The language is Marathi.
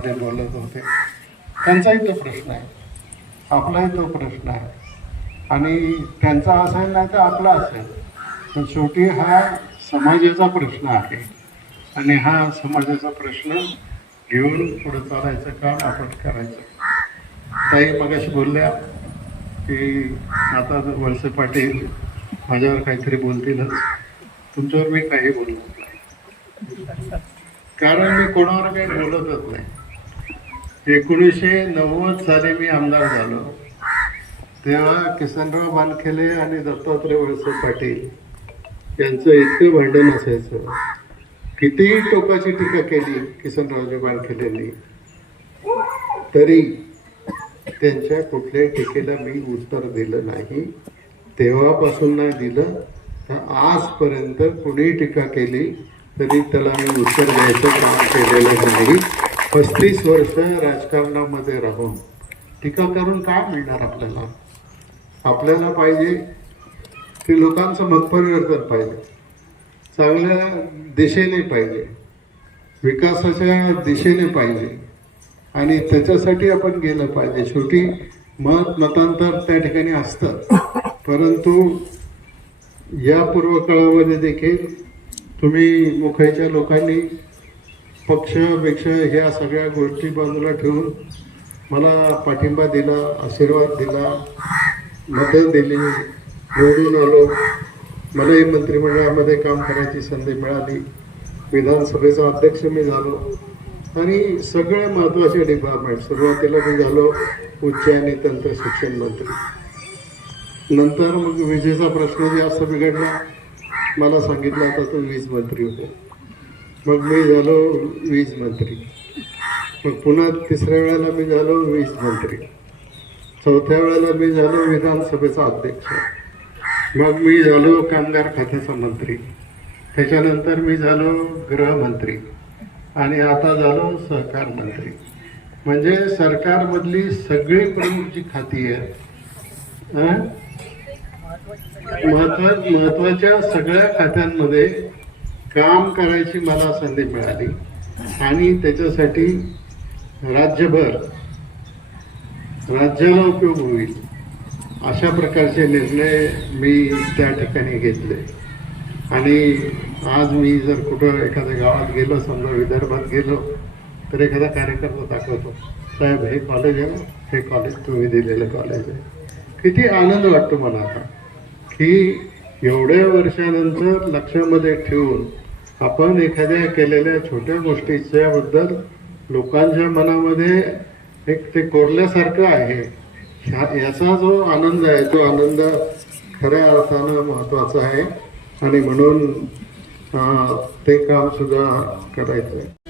बोलत होते. त्यांचाही तो प्रश्न आहे. आपलाही तो प्रश्न आहे. आणि त्यांचा असेल नाही तर आपला असेल. पण शेवटी हा समाजाचा प्रश्न आहे. आणि हा समाजाचा प्रश्न घेऊन पुढे चालायचं काम आपण करायचं. ताई मगाशी बोलल्या की आता वळसे पाटील माझ्यावर काहीतरी बोलतीलच. तुमच्यावर मी काही बोलत नाही. कारण मी कोणावर काही बोलतच नाही. एकोणीसशे नव्वद साली मी आमदार झालो. तेव्हा किसनराव बानखेले आणि दत्तात्रय वळसे पाटील यांचं इतकं भांडण असायचं. कितीही टोकाची टीका केली किसनरावजी बानखेलेंनी तरी त्यांच्या कुठल्याही टीकेला मी उत्तर दिलं नाही. तेव्हापासून नाही दिलं तर आजपर्यंत कुणीही टीका केली तरी त्याला मी उत्तर द्यायचं काम केलेलं नाही. पस्तीस वर्ष राजकारणामध्ये राहून. टीका करून काय मिळणार आपल्याला? आपल्याला पाहिजे की लोकांचं मतपरिवर्तन पाहिजे. चांगल्या दिशेने पाहिजे. विकासाच्या दिशेने पाहिजे. आणि त्याच्यासाठी आपण गेलं पाहिजे. शेवटी मत मतांतर त्या ठिकाणी असतं. परंतु या पूर्वकाळामध्ये देखील तुम्ही मुखाईच्या लोकांनी पक्ष पेक्ष ह्या सगळ्या गोष्टी बाजूला ठेवून मला पाठिंबा दिला आशीर्वाद दिला मदत दिली. निवडून आलो मलाही मंत्रिमंडळामध्ये काम करायची संधी मिळाली. विधानसभेचा अध्यक्ष मी झालो. आणि सगळे महत्त्वाचे डिपार्टमेंट सुरुवातीला मी झालो उच्च आणि तंत्र शिक्षण मंत्री. नंतर मग विजेचा प्रश्न जास्त बिघडला मला सांगितलं आता तो वीज मंत्री होते. मग मी झालो वीज मंत्री. मग पुन्हा तिसऱ्या वेळेला मी झालो वीज मंत्री. चौथ्या वेळेला मी झालो विधानसभेचा अध्यक्ष. मग मी झालो कामगार खात्याचा मंत्री. त्याच्यानंतर मी झालो गृहमंत्री. आणि आता झालो सहकार मंत्री. म्हणजे सरकारमधली सगळी प्रमुख जी खाती आहेत हं? महत्वा महत्त्वाच्या सगळ्या खात्यांमध्ये काम करायची मला संधी मिळाली. आणि त्याच्यासाठी राज्यभर राज्याला उपयोग होईल अशा प्रकारचे निर्णय मी त्या ठिकाणी घेतले. आणि आज मी जर कुठं एखाद्या गावात गेलो समजा विदर्भात गेलो तर एखादा कार्यकर्ता दाखवतो साहेब हे कॉलेज आहे ना? हे कॉलेज तुम्ही दिलेलं कॉलेज आहे. किती आनंद वाटतो मला आता की एवढ्या वर्षानंतर लक्षामध्ये ठेवून आपण एखाद्या केलेल्या छोट्या गोष्टीच्याबद्दल लोकांच्या मनामध्ये एक ते कोरल्यासारखं आहे. ह्या याचा जो आनंद आहे तो आनंद खऱ्या अर्थानं महत्त्वाचा आहे. आणि म्हणून ते कामसुद्धा करायचं आहे